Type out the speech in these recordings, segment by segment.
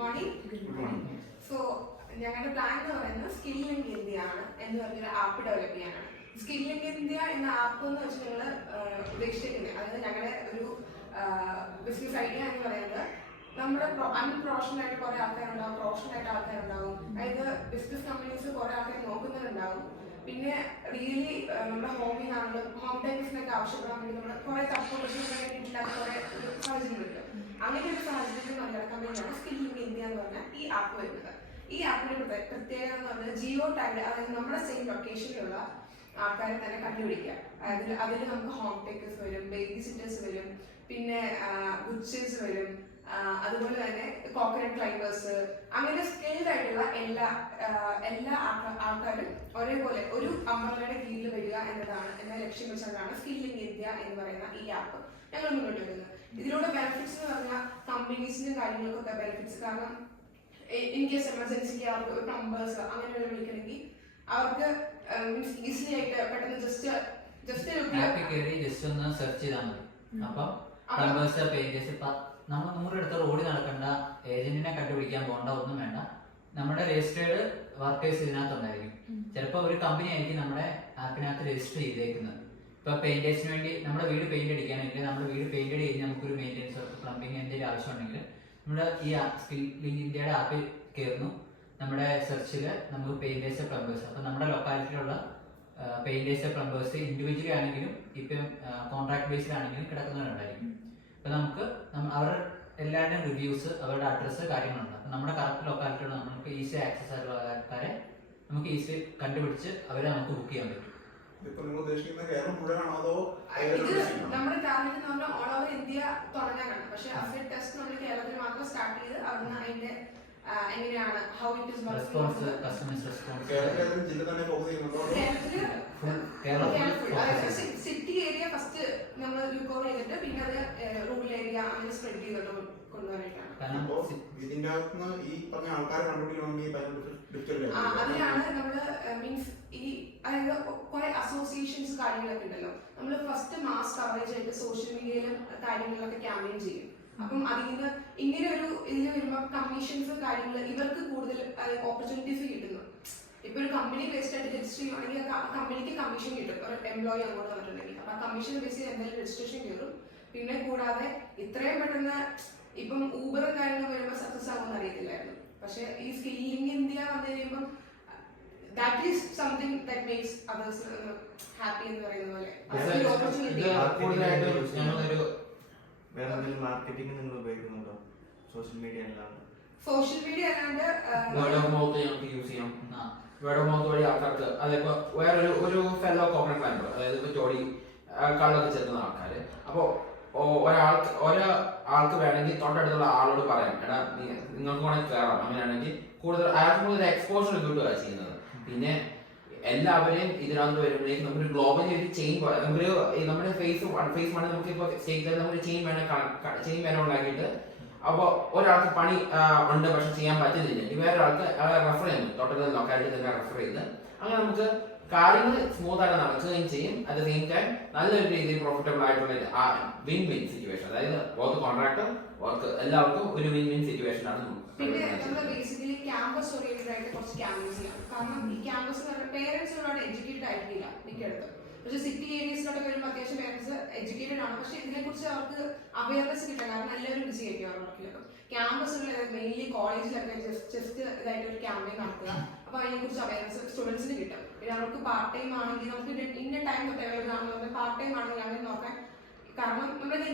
Morning. So ഞങ്ങളുടെ plan എന്ന് പറയുന്നത് സ്കിൽ ലിങ്ക് ഇന്ത്യ ആണ് എന്ന് പറഞ്ഞൊരു ആപ്പ് ഡെവലപ്പ് ചെയ്യാനാണ്. സ്കിൽ ലിങ്ക് ഇന്ത്യ എന്ന ആപ്പ് എന്ന് വെച്ച് ഞങ്ങൾ ഉദ്ദേശിക്കുന്നത്, അതായത് ഞങ്ങളുടെ ഒരു ബിസിനസ് ഐഡിയ എന്ന് പറയുന്നത്, നമ്മുടെ അൺപ്രൊഫഷണൽ ആയിട്ട് കുറെ ആൾക്കാരുണ്ടാവും, പ്രൊഫഷണൽ ആയിട്ട് ആൾക്കാരുണ്ടാവും. അതായത് ബിസിനസ് കമ്പനീസ് കുറെ ആൾക്കാർ നോക്കുന്നവരുണ്ടാവും. പിന്നെ റിയലി നമ്മുടെ ഹോമിനാണെങ്കിലും ഹോം ടെക്നീസിനൊക്കെ ആവശ്യപ്പെടാൻ വേണ്ടി നമ്മൾ കുറെ തപ്പോട്ടില്ലാത്ത കുറെ സാഹചര്യങ്ങളുണ്ട്. അങ്ങനെ ഒരു സാഹചര്യത്തിൽ മറികടക്കാൻ വേണ്ടിയാണ് സ്കിൽ ലിങ്ക് ഇന്ത്യ എന്ന് പറഞ്ഞാൽ ഈ ആപ്പ് വരുന്നത്. ഈ ആപ്പിന്റെ പ്രത്യേകത എന്ന് പറഞ്ഞാൽ ജിയോ ടാഗ്, അതായത് നമ്മുടെ സെയിം ലൊക്കേഷനിലുള്ള ആൾക്കാരെ തന്നെ കണ്ടുപിടിക്കുക. അതിൽ നമുക്ക് ഹോം ടേക്കേഴ്സ് വരും, ബേബി സിറ്റേഴ്സ് വരും, പിന്നെ ബുച്ചേഴ്സ് വരും, അതുപോലെ തന്നെ കോക്കനട്ട് ക്ലൈംബേഴ്സ്, അങ്ങനെ സ്കിൽഡ് ആയിട്ടുള്ള എല്ലാ ആൾക്കാരും ഒരേപോലെ ഒരു അംബ്രല്ലയുടെ കീഴിൽ വരിക എന്ന ലക്ഷ്യം വെച്ചാണ് സ്കിൽ ലിങ്ക് ഇന്ത്യ എന്ന് പറയുന്ന ഈ ആപ്പ് ഞങ്ങൾ മുന്നോട്ട് വരുന്നത്. ഇതിലൂടെ ബെനിഫിറ്റ്സ് എന്ന് പറഞ്ഞാൽ കമ്പനീസിന്റെ കാര്യങ്ങൾക്കൊക്കെ ബെനിഫിറ്റ്സ്. കാരണം ഇൻ കേസ് എമർജൻസിക്ക് അവർക്ക് ഒരു നമ്പേഴ്സ് അങ്ങനെ വിളിക്കണമെങ്കിൽ അവർക്ക് ഈസിലി ആയിട്ട് പെട്ടെന്ന് ജസ്റ്റ് ഒന്ന് സെർച്ച് ചെയ്താൽ മതി. അപ്പം നമ്പേഴ്സ് പേജസ് നമ്മൾ 100 അടുത്ത് ഓടി നടക്കേണ്ട, ഏജന്റിനെ കണ്ടുപിടിക്കാൻ പോകേണ്ട, ഒന്നും വേണ്ട. നമ്മുടെ രജിസ്റ്റേർഡ് വർക്കേഴ്സ് ഇതിനകത്തുണ്ടായിരിക്കും. ചിലപ്പോൾ ഒരു കമ്പനി ആയിരിക്കും നമ്മുടെ ആപ്പിനകത്ത് രജിസ്റ്റർ ചെയ്തേക്കുന്നത്. ഇപ്പൊ പെയിന്റേഴ്സിന് വേണ്ടി നമ്മുടെ വീട് പെയിന്റ് അടിക്കാനെങ്കിൽ നമ്മുടെ വീട് പെയിന്റ് അടി നമുക്കൊരു മെയിൻ്റെനൻസ് പ്ലംബിംഗ് എന്തെങ്കിലും ആവശ്യമുണ്ടെങ്കിൽ നമ്മുടെ ഈ സ്കിൽ ലിങ്ക് ഇന്ത്യയുടെ ആപ്പിൽ കയറുന്നു. നമ്മുടെ സെർച്ചിൽ നമുക്ക് പെയിന്റേഴ്സ്, പ്ലംബേഴ്സ്, അപ്പൊ നമ്മുടെ ലൊക്കാലിറ്റിയിലുള്ള പെയിന്റേഴ്സ്, പ്ലംബേഴ്സ് ഇൻഡിവിജ്വലി ആണെങ്കിലും ഇപ്പം കോൺട്രാക്ട് ബേസ്ഡ് ആണെങ്കിലും കിടക്കുന്നവരുണ്ടായിരിക്കും. അപ്പൊ നമുക്ക് അവരുടെ എല്ലാവരുടെയും റിവ്യൂസ്, അവരുടെ അഡ്രസ്സ്, കാര്യങ്ങളുണ്ട്. അപ്പൊ നമ്മുടെ കറക്റ്റ് ലൊക്കാലിറ്റിയുള്ള നമുക്ക് ഈസി ആക്സസ് ആയിട്ടുള്ള ആൾക്കാരെ നമുക്ക് ഈസി കണ്ടുപിടിച്ച് അവരെ നമുക്ക് ബുക്ക് ചെയ്യാൻ പറ്റും. നമ്മുടെ ടാർഗറ്റ് എന്ന് പറഞ്ഞാൽ ഓൾ ഓവർ ഇന്ത്യ തുടങ്ങാനാണ്. പക്ഷെ അസറ്റ് ടെസ്റ്റ് നമ്മൾ കേരളത്തിൽ മാത്രം സ്റ്റാർട്ട് ചെയ്ത് അവിടുന്ന് അതിന്റെ എങ്ങനെയാണ് how it is city area first നമ്മൾ റിക്കവർ ചെയ്തിട്ട് പിന്നെ അത് റൂറൽ ഏരിയ അങ്ങനെ സ്പ്രെഡ് ചെയ്തിട്ട് കൊണ്ടുപോകാനായിട്ടാണ്. അതിലാണ് നമ്മള് മീൻസ് ഈ അതായത് കുറെ അസോസിയേഷൻസ് കാര്യങ്ങളൊക്കെ ഉണ്ടല്ലോ. നമ്മൾ ഫസ്റ്റ് മാസ് കവറേജ് ആയിട്ട് സോഷ്യൽ മീഡിയയിലും കാര്യങ്ങളിലൊക്കെ ക്യാമ്പയിൻ ചെയ്യും. അപ്പം അതിൽ നിന്ന് ഇങ്ങനെ ഒരു ഇതിൽ വരുമ്പോൾ കമ്മീഷൻസ് കാര്യങ്ങൾ ഇവർക്ക് കൂടുതൽ ഓപ്പർച്യൂണിറ്റീസ് കിട്ടുന്നു. ഇപ്പൊ ഒരു കമ്പനി ബേസ്ഡ് ആയിട്ട് രജിസ്റ്റർ ചെയ്യുവാണെങ്കിൽ കമ്പനിക്ക് കമ്മീഷൻ കിട്ടും. ഒരു എംപ്ലോയി അങ്ങോട്ട് വന്നിട്ടുണ്ടെങ്കിൽ അപ്പൊ ആ കമ്മീഷൻ ബേസ് ചെയ്ത് എന്തായാലും രജിസ്ട്രേഷൻ കയറും. പിന്നെ കൂടാതെ ഇത്രയും പെട്ടെന്ന് ഇപ്പം ഊബറും കാര്യങ്ങളും വരുമ്പോൾ സക്സസ് ആകുമെന്ന് അറിയത്തില്ലായിരുന്നു. പക്ഷെ ഈ സ്കിൽ ലിങ്ക് ഇന്ത്യ വന്നു കഴിയുമ്പോൾ that is something that makes others happy എന്ന് പറയുന്ന പോലെ മാർക്കറ്റിംഗ് നിങ്ങൾ ഉപയോഗിക്കുന്നുണ്ടോ? സോഷ്യൽ മീഡിയ അല്ലാണ്ട് വേർഡ് ഓഫ് മൗത്ത് നമുക്ക് യൂസ് ചെയ്യാം. വേർഡ് ഓഫ് മൗത്ത് വഴി ആൾക്കാർക്ക്, അതായത് വേറൊരു ഫെല്ലോ കോക്കനട്ട് ക്ലൈംബർ, അതായത് ഇപ്പൊ ജോഡി കള്ളൊക്കെ ചെല്ലുന്ന ആൾക്കാര്, അപ്പൊ ഒരാൾക്ക് വേണമെങ്കിൽ തൊട്ടടുത്തുള്ള ആളോട് പറയാം, എടാ നിങ്ങൾക്ക് വേണമെങ്കിൽ കയറാം. അങ്ങനെയാണെങ്കിൽ അയാൾക്ക് കൂടുതൽ എക്സ്പോഷർ കിട്ടുക ചെയ്യുന്നത്. പിന്നെ എല്ലാവരെയും ഇതിനകത്ത് വരുമ്പോഴേക്കും നമുക്കൊരു ഗ്ലോബൽ ഒരു ചെയിൻ, നമ്മുടെ ഫേസ് മണി നമുക്ക് ഇപ്പോൾ ചെയ്താൽ നമുക്ക് ചെയിൻ വേണം ഉണ്ടാക്കിയിട്ട്, അപ്പോൾ ഒരാൾക്ക് പണി ഉണ്ട് പക്ഷെ ചെയ്യാൻ പറ്റുന്നില്ല, വേറൊരാൾക്ക് അയാളെ റെഫർ ചെയ്യുന്നു, തൊട്ടടുത്ത ലൊക്കാലിറ്റി തന്നെ റെഫർ ചെയ്ത് അങ്ങനെ നമുക്ക് കാര്യങ്ങൾ സ്മൂത്ത് ആയിട്ട് നടക്കുകയും ചെയ്യും. അറ്റ് ദ സെയിം ടൈം നല്ലൊരു രീതിയിൽ പ്രോഫിറ്റബിൾ ആയിട്ടുള്ള വിൻ വിൻ സിറ്റുവേഷൻ, അതായത് വർക്ക് കോൺട്രാക്ടർ വർക്ക് എല്ലാവർക്കും ഒരു വിൻ വിൻ സിറ്റുവേഷൻ ആണ്. പിന്നെ നമ്മൾ ബേസിക്കലി ക്യാമ്പസ് ഓറിയന്റഡ് ആയിട്ട് കുറച്ച് ക്യാമ്പസ് ചെയ്യാം. കാരണം ഈ ക്യാമ്പസ് എന്ന് പറഞ്ഞാൽ പേരൻസ് ഒരുപാട് എഡ്യൂക്കേറ്റഡ് ആയിട്ടില്ല മിക്കയിടത്തും. പക്ഷെ സിറ്റി ഏരിയസിലോട്ട് വരുമ്പോൾ അത്യാവശ്യം പേരൻസ് എഡ്യൂക്കേറ്റഡ് ആണ്. പക്ഷെ ഇതിനെക്കുറിച്ച് അവർക്ക് അവയർനെസ് കിട്ടാൻ കാരണം എല്ലാവരും ബിസി ആയിരിക്കും അവരുടെ വർക്കിലൊക്കെ. ക്യാമ്പസുകളിൽ മെയിൻലി കോളേജിലൊക്കെ ജസ്റ്റ് ഇതായിട്ട് ഒരു ക്യാമ്പയിൻ നടത്തുക. അപ്പൊ അതിനെക്കുറിച്ച് അവയർനെസ് സ്റ്റുഡൻസിന് കിട്ടും. പിന്നെ അവർക്ക് പാർട്ട് ടൈം ആണെങ്കിൽ നമുക്ക് ഇന്ന ടൈം തൊട്ട് അവൈലബിൾ ആണെന്ന് പറഞ്ഞാൽ പാർട്ട് ടൈം ആണെങ്കിൽ അങ്ങനെ നോക്കാൻ. കാരണം നമ്മുടെ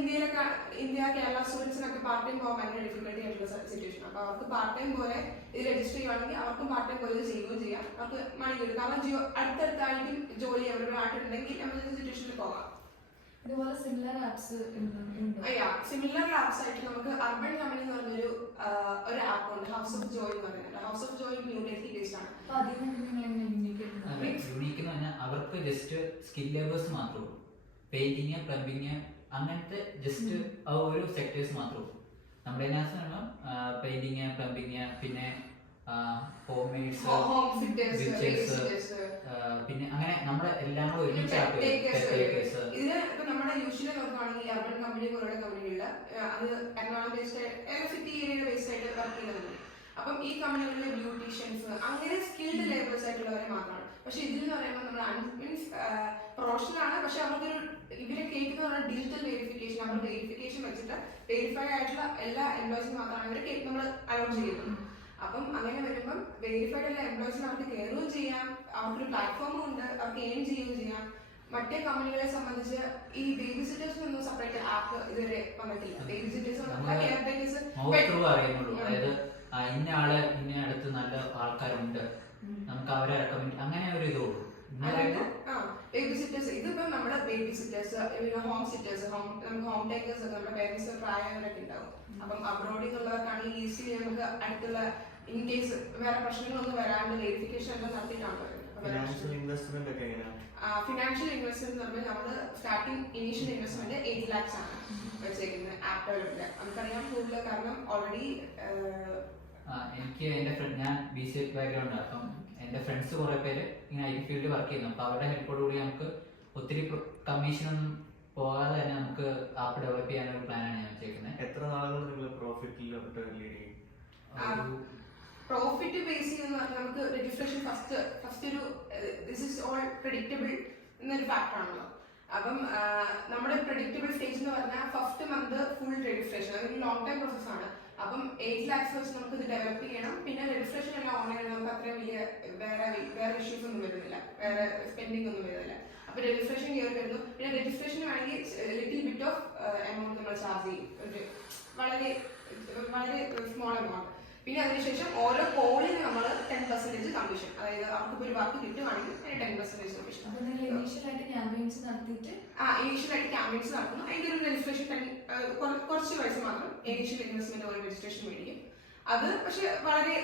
ഇന്ത്യ കേരള സ്റ്റുഡൻസിനൊക്കെ പാർട്ട് ടൈം പോകാൻ ഭയങ്കര ഡിഫിക്കൽട്ടി ആയിട്ടുള്ള സിറ്റുവേഷൻ. അപ്പൊ അവർക്ക് പാർട്ട് ടൈം പോലെ ഇത് രജിസ്റ്റർ ചെയ്യുവാണെങ്കിൽ അവർക്കും പാർട്ട് ടൈം പോലെ ചെയ്യുകയും ചെയ്യാം. അവർക്ക് മണി കിട്ടും. കാരണം അടുത്തടുത്തായിരിക്കും ജോലി അവരുടെ നാട്ടിലുണ്ടെങ്കിൽ എമർജൻസി സിറ്റുവേഷനിൽ പോകാം. ഇതുപോലെ സിമിലർ ആപ്സ് ആയിട്ട് നമുക്ക് അർബൻ കമ്പനി എന്ന് പറഞ്ഞൊരു ആപ്പ് ഉണ്ട്, ഹൗസ് ഓഫ് ജോയ് എന്ന് പറയുന്നത്. House of Joy new Delhi based ആണ്. യൂണീക്ക് എന്ന് പറഞ്ഞാൽ അവർക്ക് ജസ്റ്റ് സ്കിൽ ലേബേഴ്സ് മാത്രമേ ഉള്ളൂ. പെയിന്റിങ്, പ്ലംബിങ് അങ്ങനത്തെ ജസ്റ്റ് ആ ഒരു സെക്ടേഴ്സ് മാത്രമേ ഉള്ളൂ. നമ്മുടെ പെയിന്റിങ്, പ്ലംബിങ്, പിന്നെ ഹോം മെയ്ഡ്സ്, പിന്നെ അങ്ങനെ നമ്മുടെ എല്ലാം കൂടെ ഒരുമിച്ച് ഇതിന് ഇപ്പൊ നമ്മുടെ യൂഷ്വലി നോക്കുകയാണെങ്കിൽ അർബൻ കമ്പനി പോലുള്ള കമ്പനികളിൽ അത് എറണാകുളം ബേസ്ഡ് സിറ്റി ഏരിയയുടെ ബേസ്ഡ് ആയിട്ട് വർക്ക് ചെയ്യുന്നുണ്ട്. അപ്പം ഈ കമ്പനികളിലെ ബ്യൂട്ടീഷ്യൻസ് അങ്ങനെ സ്കിൽഡ് ലേബേഴ്സ് ആയിട്ടുള്ളവരെ മാത്രമാണ്. പക്ഷെ ഇതിൽ പറയുമ്പോൾ നമ്മൾ മീൻസ് പ്രൊഫഷണൽ ആണ്, പക്ഷെ അവർക്കൊരു ഇവരെ കേൾക്കുന്ന ഡിജിറ്റൽ വെരിഫിക്കേഷൻ, അവർ വെരിഫിക്കേഷൻ വെച്ചിട്ട് വെരിഫൈ ആയിട്ടുള്ള എല്ലാ എംപ്ലോയീസിനും മാത്രമാണ് ഇവരെ നമ്മൾ അലോ ചെയ്യുന്നത്. അപ്പം അങ്ങനെ വരുമ്പം വെരിഫൈഡ് എല്ലാ എംപ്ലോയീസിനും അവർക്ക് കയറുകയും ചെയ്യാം, അവർക്കൊരു പ്ലാറ്റ്ഫോമും ഉണ്ട്, അവർക്ക് എയിം ചെയ്യുകയും ചെയ്യാം. മറ്റേ കമ്പനികളെ സംബന്ധിച്ച് ഈ ബേബി സിറ്റേഴ്സിനൊന്നും സെപ്പറേറ്റ് ആപ്പ് ഇതുവരെ വന്നിട്ടില്ല. ബേബി സിറ്റേഴ്സ് അറിയുന്നുള്ളൂ, അതായത് ഇന്ന ആളെ ഇന്ന അടുത്ത് നല്ല ആൾക്കാരുണ്ട്, നമുക്ക് അവരെ റെക്കമെൻഡ് അങ്ങനെ ഒരു ഇതുള്ളൂ. ബേബി സിറ്റേഴ്സ് ഇതിപ്പോ നമ്മുടെ ബേബി സിറ്റേഴ്സ്, ഹോം സിറ്റേഴ്സ്, നമുക്ക് ഹോം ടേക്കേഴ്സ് ഒക്കെ നമ്മുടെ പേരൻസ് പ്രായമായവരൊക്കെ ഉണ്ടാവും. അപ്പം അബ്രോഡിൽ നിന്നുള്ളവർക്കാണെങ്കിൽ ഈസി നമുക്ക് അടുത്തുള്ള ഇൻ കേസ് വേറെ പ്രശ്നങ്ങളൊന്നും വരാണ്ട് വെരിഫിക്കേഷൻ എല്ലാം നടത്തിയിട്ടാണ് വരുന്നത്. ഫിനാൻഷ്യൽ ഇൻവെസ്റ്റ്മെന്റ് ഒക്കെ എങ്ങനെയാണ്? ഫിനാൻഷ്യൽ ഇൻവെസ്റ്റ്മെന്റ് എന്ന് പറഞ്ഞാൽ നമ്മൾ സ്റ്റാർട്ടിംഗ് ഇനീഷ്യൽ ഇൻവെസ്റ്റ്മെന്റ് 8 lakhs ആണ് വെച്ചേക്കുന്നത് ആപ്പ് ഡെവലപ്മെന്റ്. നമുക്കറിയാം കൂടുതൽ, കാരണം ഓൾറെഡി എനിക്ക് എന്റെ ഫ്രണ്ട്, ഞാൻ BCA ബാക്ക്ഗ്രൗണ്ട്, അപ്പം എന്റെ ഫ്രണ്ട്സ് കുറെ പേര് ഇങ്ങനെ IT ഫീൽഡിൽ വർക്ക് ചെയ്യുന്നു. അപ്പൊ അവരുടെ ഹെൽപ്പോടുകൂടി നമുക്ക് ഒത്തിരി കമ്മീഷനൊന്നും പോകാതെ തന്നെ നമുക്ക് ആപ്പ് ഡെവലപ്പ് ചെയ്യാനൊരു പ്ലാനാണ് ഞാൻ വെച്ചേക്കുന്നത്. എത്ര നാളെ കൊണ്ട് നിങ്ങൾ പ്രോഫിറ്റിലോട്ട് ലീഡ് ചെയ്യും? പ്രോഫിറ്റ് ബേസ് ചെയ്യുന്ന നമുക്ക് രജിസ്ട്രേഷൻ ഫസ്റ്റ് ഒരു ദിസ് ഇസ് ഓൾ പ്രെഡിക്റ്റബിൾ എന്നൊരു ഫാക്ടർ ആണല്ലോ. അപ്പം നമ്മുടെ പ്രെഡിക്റ്റബിൾ സ്റ്റേജ് എന്ന് പറഞ്ഞാൽ ഫസ്റ്റ് മന്ത് ഫുൾ രജിസ്ട്രേഷൻ, അതൊരു ലോങ് ടൈം പ്രോസസ് ആണ്. അപ്പം 8 lakhs വെച്ച് നമുക്ക് ഇത് ഡെവലപ്പ് ചെയ്യണം. പിന്നെ രജിസ്ട്രേഷൻ എല്ലാം ഓൺലൈനിൽ നമുക്ക് അത്രയും വലിയ വേറെ ഇഷ്യൂസ് ഒന്നും വരുന്നില്ല, വേറെ സ്പെൻഡിങ് ഒന്നും വരുന്നില്ല. അപ്പൊ രജിസ്ട്രേഷൻ കയറി വരുന്നു. പിന്നെ രജിസ്ട്രേഷന് വേണമെങ്കിൽ ലിറ്റിൽ ബിറ്റ് ഓഫ് എമൗണ്ട് നമ്മൾ ചാർജ് ചെയ്യും, ഒരു വളരെ സ്മോൾ എമൗണ്ട്. പിന്നെ അതിനുശേഷം ഓരോ കോളിന് നമ്മൾ 10% കമ്മീഷൻ, അതായത് അവർക്കിപ്പോൾ ഒരു വർക്ക് കിട്ടുവാണെങ്കിൽ 10% കമ്മീഷൻ. ഇനീഷ്യലായിട്ട് ക്യാമ്പയിൻസ് നടത്തിയിട്ട് ഇനീഷ്യലായിട്ട് ക്യാമ്പയിൻസ് നടത്തുന്നു. അതിന്റെ ഒരു രജിസ്ട്രേഷൻ കുറച്ച് പൈസ മാത്രം ഇനീഷ്യൽ ഇൻവെസ്റ്റ്മെന്റ് ഒരു രജിസ്ട്രേഷൻ മേടിക്കും. അത് പക്ഷെ വളരെ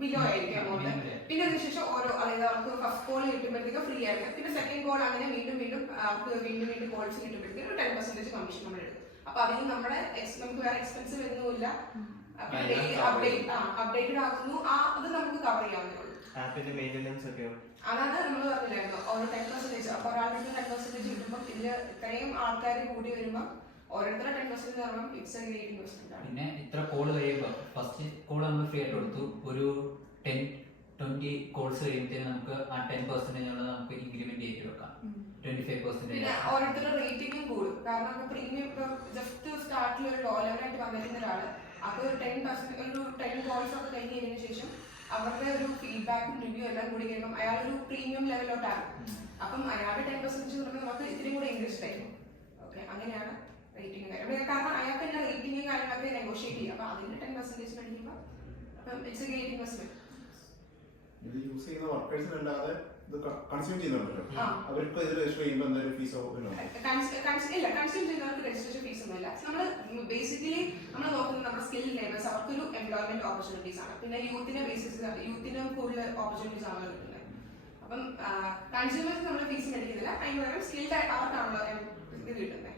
ബിലോ ആയിരിക്കും എമൗണ്ട്. പിന്നെ അതിനുശേഷം ഓരോ, അതായത് അവർക്ക് ഫസ്റ്റ് കോൾ കിട്ടുമ്പോഴത്തേക്ക് ഫ്രീ ആയിരിക്കും. പിന്നെ സെക്കൻഡ് കോൾ അങ്ങനെ വീണ്ടും അവർക്ക് വീണ്ടും കോൾസ് കിട്ടുമ്പോഴത്തേക്ക് ഒരു 10% കമ്മീഷൻ നമ്മൾ എടുക്കും. അപ്പൊ അതിന് നമ്മുടെ നമുക്ക് വേറെ എക്സ്പെൻസ് വരുന്നുമില്ല. അപ്ഡേറ്റഡ് ആകുന്നു, അത് നമുക്ക് കവർ ചെയ്യാവുന്നേ ഉള്ളൂ. ആപ്പിന്റെ മെയിൻ്റെനൻസ് ഒക്കെ അതാണ് നമ്മൾ പറഞ്ഞില്ലായിരുന്നു, ഓരോ 10%. അപ്പൊ ഒരാളുടെ 10% കിട്ടുമ്പോൾ ഇതില് ഇത്രയും ആൾക്കാർ കൂടി വരുമ്പോൾ ഓരോരുത്തരെ 10% പറയുമ്പോൾ ഇറ്റ്സ് എ ഗ്രേറ്റ് ഇൻവെസ്റ്റ്മെന്റ് ആണ്. പിന്നെ ഇത്ര കോൾ കഴിയുമ്പോൾ ഫസ്റ്റ് കോൾ നമ്മൾ ഫ്രീ ആയിട്ട് കൊടുത്തു, ഒരു 10-20 കോൾസ് കഴിയുമ്പോഴത്തേക്ക് നമുക്ക് ആ 10% നമുക്ക് ഇൻക്രിമെന്റ് ചെയ്ത് വെക്കാം, 25%. പിന്നെ ഓരോരുത്തരുടെ റേറ്റിംഗും കൂടും, കാരണം പ്രീമിയം ഇപ്പൊ ജസ്റ്റ് സ്റ്റാർട്ടിൽ ഒരു ലോ ലെവലായിട്ട് വന്നിരിക്കുന്ന ഒരാള് അപ്പൊ 10 കോൾസ് ഒക്കെ കഴിഞ്ഞതിന് ശേഷം അവരുടെ ഒരു ഫീഡ്ബാക്കും റിവ്യൂ എല്ലാം കൂടി കഴിയുമ്പോൾ അയാൾ ഒരു പ്രീമിയം ലെവലോട്ടാണ്. അപ്പം അയാളുടെ 10% നമുക്ക് ഇത്തിരി കൂടെ ഇൻട്രസ്റ്റ് ആയിരുന്നു. ഓക്കെ, അങ്ങനെയാണ് റേറ്റിംഗ് കാര്യം. കാരണം അയാൾക്ക് തന്നെ റേറ്റിംഗും കാര്യങ്ങളൊക്കെ നെഗോഷിയേറ്റ് ചെയ്യും. അപ്പൊ അതിന്റെ 10% മേടിക്കുമ്പോൾ ഇറ്റ്സ് എ ഗ്രേറ്റ് ഇൻവെസ്റ്റ്മെന്റ്. ഇത് യൂസ് ചെയ്യുന്ന വർക്കേഴ്സിനല്ലാതെ ഇത് കൺസ്യൂം ചെയ്യുന്നുണ്ടല്ലോ, അവർക്ക് ഇതിൽ രജിസ്റ്റർ ചെയ്യുമ്പോൾ എന്തെങ്കിലും ഫീസോ ഇല്ല, കൺസ്യൂം ചെയ്യുന്നവർക്ക് രജിസ്ട്രേഷൻ ഫീസ് ഒന്നുമില്ല. നമ്മൾ ബേസിക്കലി നമ്മൾ നോക്കുന്നത് നമ്മുടെ സ്കിൽ ലേബേഴ്സ്, അവർക്കൊരു എംപ്ലോയ്മെന്റ് ഓപ്പർച്യൂണിറ്റീസ് ആണ്. പിന്നെ യൂത്തിനും കൂടുതൽ ഓപ്പർച്യൂണിറ്റീസ് ആണ് കിട്ടുന്നത്. അപ്പം കൺസ്യൂമേഴ്സ് നമ്മൾ ഫീസ് മേടിക്കുന്നില്ല, അതിന് പകരം സ്കിൽഡ് ആയിട്ട് അവർക്കാണല്ലോ ഇത് കിട്ടുന്നത്.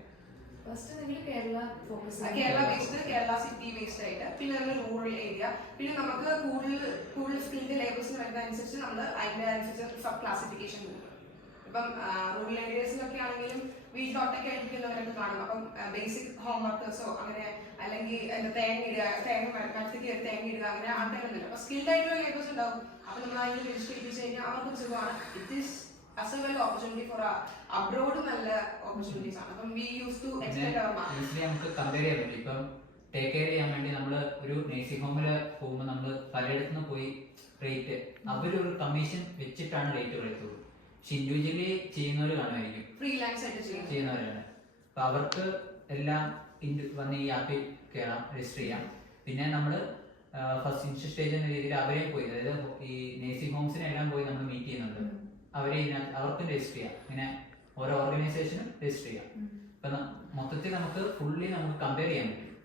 ഫസ്റ്റ് നിങ്ങൾ Kerala focus, Kerala based, Kerala city based ആയിട്ട്. പിന്നെ നമ്മൾ റൂറൽ ഏരിയ, പിന്നെ നമുക്ക് കൂടുതൽ സ്കിൽഡ് ലേബേഴ്സിന് വരുന്ന അനുസരിച്ച് നമ്മൾ അതിന്റെ അനുസരിച്ച് സബ് ക്ലാസിഫിക്കേഷൻ കൊടുക്കും. ഇപ്പം റൂറൽ ഏരിയസിലൊക്കെ ആണെങ്കിലും വീട്ടിലൊട്ടൊക്കെ ആയിരിക്കുന്നവരൊക്കെ കാണും. അപ്പം ബേസിക് ഹോം വർക്കേഴ്സോ അങ്ങനെ, അല്ലെങ്കിൽ മരത്തേക്ക് തേങ്ങ ഇടുക, അങ്ങനെ ആൾക്കാരൊന്നുമില്ല. അപ്പൊ സ്കിൽഡ് ആയിട്ടുള്ള ലേബേഴ്സ് ഉണ്ടാവും. അപ്പൊ നമ്മൾ അതിന് രജിസ്റ്റർ ചെയ്യിപ്പിച്ച് കഴിഞ്ഞാൽ അവർക്ക് സുഖമാണ്. It is as a well opportunity for abroad നല്ല ഓപ്പർച്യൂണിറ്റീസ് ആണ്. അപ്പം we used to extend our market. Easily നമുക്ക് കമ്പയർ ചെയ്യാൻ പറ്റും. ഇപ്പം ടേക്ക് കെയർ ചെയ്യാൻ വേണ്ടി നമ്മൾ ഒരു നേഴ്സിംഗ് ഹോമിൽ പോകുമ്പോൾ നമ്മൾ പലയിടത്തുനിന്ന് പോയി റേറ്റ് അവരൊരു കമ്മീഷൻ വെച്ചിട്ടാണ് റേറ്റ് പറയുന്നത്. പക്ഷെ ഇൻഡിവിജ്വലി ചെയ്യുന്നവർ കാണുമായിരിക്കും, ഫ്രീലാൻസ് ആയിട്ട് ചെയ്യുന്നവരാണ്. അപ്പൊ അവർക്ക് എല്ലാം വന്ന് ഈ ആപ്പിൽ കയറാം, രജിസ്റ്റർ ചെയ്യാം. പിന്നെ നമ്മൾ ഫസ്റ്റ് ഇനിഷ്യൽ സ്റ്റേജ് എന്ന രീതിയിൽ അവരെ പോയി, അതായത് ഈ നേഴ്സിംഗ് ഹോംസിനെ എല്ലാം പോയി നമ്മൾ മീറ്റ് ചെയ്യുന്നുണ്ട്. അവരെ അവർക്കും രജിസ്റ്റർ ചെയ്യാം. ഇങ്ങനെ ഓരോ ഓർഗനൈസേഷനും രജിസ്റ്റർ ചെയ്യാം. അപ്പൊ മൊത്തത്തിൽ നമുക്ക് ഫുള്ളി നമുക്ക് കമ്പയർ ചെയ്യാൻ പറ്റും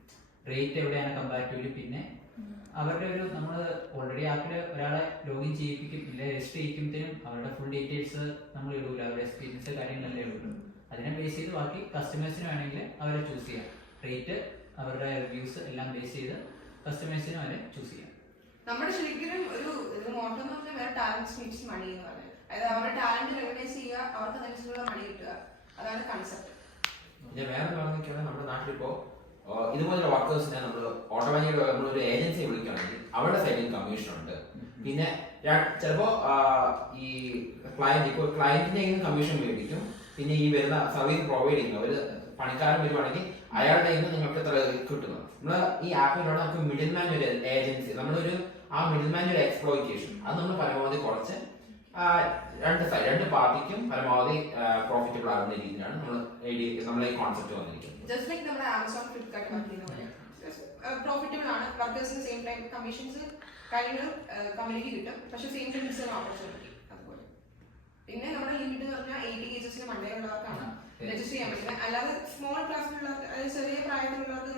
റേറ്റ് എവിടെയാണ് കമ്പാരിറ്റീവ്ലി. പിന്നെ അവരുടെ ഒരു നമ്മൾ ഓൾറെഡി ആപ്പിൽ ഒരാളെ ലോഗിൻ ചെയ്യിപ്പിക്കും, ഇല്ല രജിസ്റ്റർ ചെയ്യിക്കുമ്പോഴത്തേനും അവരുടെ ഫുൾ ഡീറ്റെയിൽസ് നമ്മൾ ഇടൂല, അവരുടെ എക്സ്പീരിയൻസ് കാര്യങ്ങളെല്ലാം ഇടുള്ളൂ. അതിനെ ബേസ് ചെയ്ത് ബാക്കി കസ്റ്റമേഴ്സിന് വേണമെങ്കിൽ അവരെ ചൂസ് ചെയ്യാം. റേറ്റ് അവരുടെ റിവ്യൂസ് എല്ലാം ബേസ് ചെയ്ത് കസ്റ്റമേഴ്സിന് അവരെ ചൂസ് ചെയ്യാം. നമ്മുടെ ശരിക്കും ഒരു മോട്ടോ എന്ന് പറഞ്ഞാൽ വേറെ ടാലന്റ് മീറ്റ്സ് മണി എന്ന് പറയുന്നത്, അതായത് അവരുടെ ടാലന്റ് റെക്കഗ്നൈസ് ചെയ്യുക, അവർക്ക് അതനുസരിച്ചുള്ള മണി കിട്ടുക, അതാണ് കൺസെപ്റ്റ്. പിന്നെ വേറെ പറഞ്ഞാൽ നമ്മുടെ നാട്ടിലിപ്പോ ഇതുപോലുള്ള വർക്കേഴ്സിനെ നമ്മൾ ഓട്ടോമാറ്റിക്കായിട്ട് നമ്മളൊരു ഏജൻസിയെ വിളിക്കുകയാണെങ്കിൽ അവരുടെ സൈഡിൽ കമ്മീഷൻ ഉണ്ട്. പിന്നെ ചിലപ്പോ ഈ ക്ലയന്റിന്റെ കമ്മീഷൻ മേടിക്കും. പിന്നെ ഈ വരുന്ന സർവീസ് പ്രൊവൈഡ് ചെയ്യുന്നവര് പണിക്കാരൻ വരുവാണെങ്കിൽ അയാളുടെ കയ്യിൽ നിന്ന് നിങ്ങൾക്ക് എത്ര കിട്ടുന്നു. നമ്മള് ഈ ആപ്പിലൂടെ നമുക്ക് മിഡിൽ മാൻ ഒരു ഏജൻസി, നമ്മളൊരു ആ മിഡിൽ മാൻ ഒരു എക്സ്പ്ലോയിറ്റേഷൻ അത് നമ്മൾ പരമാവധി കുറച്ച് രണ്ട് പാർട്ടിക്കും പരമാവധി പ്രോഫിറ്റബിൾ ആകുന്ന രീതിയിലാണ് നമ്മൾ ഈ കോൺസെപ്റ്റ് വന്നിരിക്കുന്നത്. ജസ്റ്റ് ലൈക്ക് നമ്മുടെ ആമസോൺ, ഫ്ലിപ്കാർട്ട് വർക്ക് ചെയ്യുന്ന പോലെ പ്രോഫിറ്റബിൾ ആണ്. വർക്കേഴ്സിന് സെയിം ടൈം കമ്മീഷൻസ് കാര്യങ്ങൾ കമ്പനിക്ക് കിട്ടും, പക്ഷെ സെയിം ടൈം ഓപ്പർച്യൂണിറ്റി അതുപോലെ. പിന്നെ നമ്മുടെ ലിമിറ്റ് എന്ന് പറഞ്ഞാൽ 80 കേജസിന് മണ്ടയുള്ളവർക്കാണ് രജിസ്റ്റർ ചെയ്യാൻ പറ്റുന്നത്. അല്ലാതെ സ്മോൾ ക്ലാസ്സിലുള്ളവർക്ക്, അതായത് ചെറിയ പ്രായത്തിലുള്ളവർക്ക്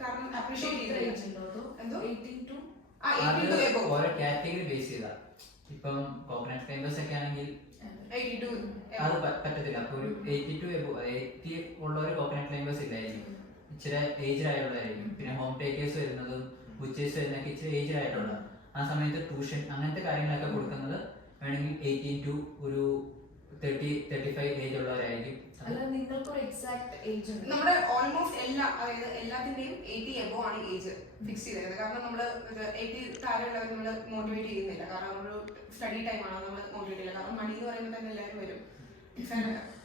കാരണം അപ്രീഷിയേറ്റ് ചെയ്തിട്ടുണ്ടോ എന്തോ 18 to ഓരോ കാറ്റഗറി ബേസ് ചെയ്താ. ഇപ്പം കോക്കനട്ട് ഫൈബേഴ്സ് ഒക്കെ ആണെങ്കിൽ 82 അത് പറ്റത്തില്ല. അപ്പൊ ഒരു 80 ഉള്ളവർ കോക്കനട്ട് ഫൈബേഴ്സ് ഇല്ലായിരിക്കും, ഇച്ചിരി ഏജ്ഡ് ആയിട്ടുള്ളതായിരിക്കും. പിന്നെ ഹോം ടേക്കേഴ്സ് വരുന്നതും ബുച്ചേഴ്സ് വരുന്നതൊക്കെ ഇച്ചിരി ഏജ്ഡ് ആയിട്ടുള്ള ആ സമയത്ത് ട്യൂഷൻ അങ്ങനത്തെ കാര്യങ്ങളൊക്കെ കൊടുക്കുന്നത് വേണമെങ്കിൽ 18 to ഒരു 30-35 ഏജ് ഉള്ളവരായിരിക്കും. അല്ല, നിങ്ങൾക്ക് ഒരു എക്സാക്ട് ഏജ് ഉണ്ട്? നമ്മുടെ ഓൾമോസ്റ്റ് അതായത് എല്ലാത്തിന്റെയും 80 എബോ ആണ് ഏജ് ഫിക്സ് ചെയ്തത്. കാരണം നമ്മൾ 80 താഴെയുള്ളവർ നമ്മൾ മോട്ടിവേറ്റ് ചെയ്യുന്നില്ല. കാരണം നമ്മളൊരു സ്റ്റഡി ടൈം ആണ്, നമ്മൾ മോട്ടിവേറ്റ് ചെയ്യില്ല. കാരണം മണി എന്ന് പറയുമ്പോൾ തന്നെ എല്ലാവരും വരും,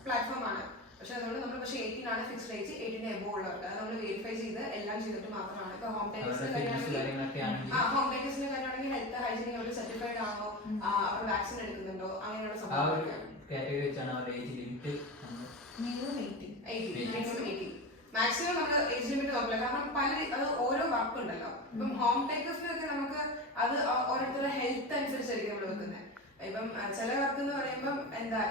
പ്ലാറ്റ്ഫോം ആണ്. പക്ഷെ അതുകൊണ്ട് നമ്മൾ 18 ആണ് ഫിക്സ്ഡ് ഏജ്. 18 എബോ ഉള്ളവർക്ക് അത് നമ്മൾ വെരിഫൈ ചെയ്ത് എല്ലാം ചെയ്തിട്ട് മാത്രമാണ്. ഇപ്പൊ ഹോം ടേക്കേഴ്സിന്റെ കാര്യമാണെങ്കിൽ ഹെൽത്ത് ഹൈജീനിക് അവർ സർട്ടിഫൈഡ് ആണോ, അവർ വാക്സിൻ എടുക്കുന്നുണ്ടോ, അങ്ങനെയുള്ള സംഭവങ്ങളൊക്കെ കാറ്റഗറി വെച്ചാണ് അവരുടെ ഏജ് ലിമിറ്റ്. മിനിമം 80. മാക്സിമം നമ്മൾ ഏജ് ലിമിറ്റ് നോക്കില്ല. കാരണം അത് ഓരോ വർക്ക് ഉണ്ടല്ലോ. ഇപ്പം ഹോം ടേക്കേഴ്സിനൊക്കെ നമുക്ക് അത് ഓരോരുത്തരുടെ ഹെൽത്ത് അനുസരിച്ചായിരിക്കും നമ്മൾ വെക്കുന്നത്. ഇപ്പം ചില വർക്ക് എന്ന് പറയുമ്പം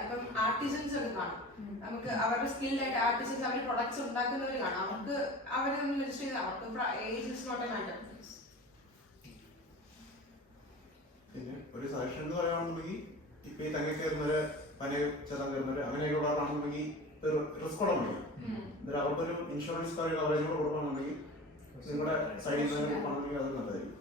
ഇപ്പം ആർട്ടിസൻസ് ഒക്കെ കാണും. നമുക്ക് അവരുടെ സ്കിൽഡായിട്ട് ആർട്ടിസൻസ് അവർ പ്രൊഡക്ട്സ് ഉണ്ടാക്കുന്നവർ കാണാം. അവരെ നമ്മൾ രജിസ്റ്റർ ചെയ്ത് അവർക്ക് age is not a matter. പിന്നെ ഒരു സജഷൻ എന്ന് പറയുകയാണെന്നുണ്ടെങ്കിൽ ഇപ്പൊ ഈ തങ്ങ കയറുന്നവര് പന ചെറുതാൻ കയറുന്നവര് അങ്ങനെയൊക്കെയുള്ളവരാണെന്നുണ്ടെങ്കിൽ റിസ്ക് ഉള്ള പണിയാണ്. അവർക്കൊരു ഇൻഷുറൻസ് കവറേജ് കൂടെ കൊടുക്കുകയാണെന്നുണ്ടെങ്കിൽ നിങ്ങളുടെ സൈഡിൽ നിന്ന് കൊടുക്കുകയാണെന്നുണ്ടെങ്കിൽ അത് നല്ലതായിരിക്കും.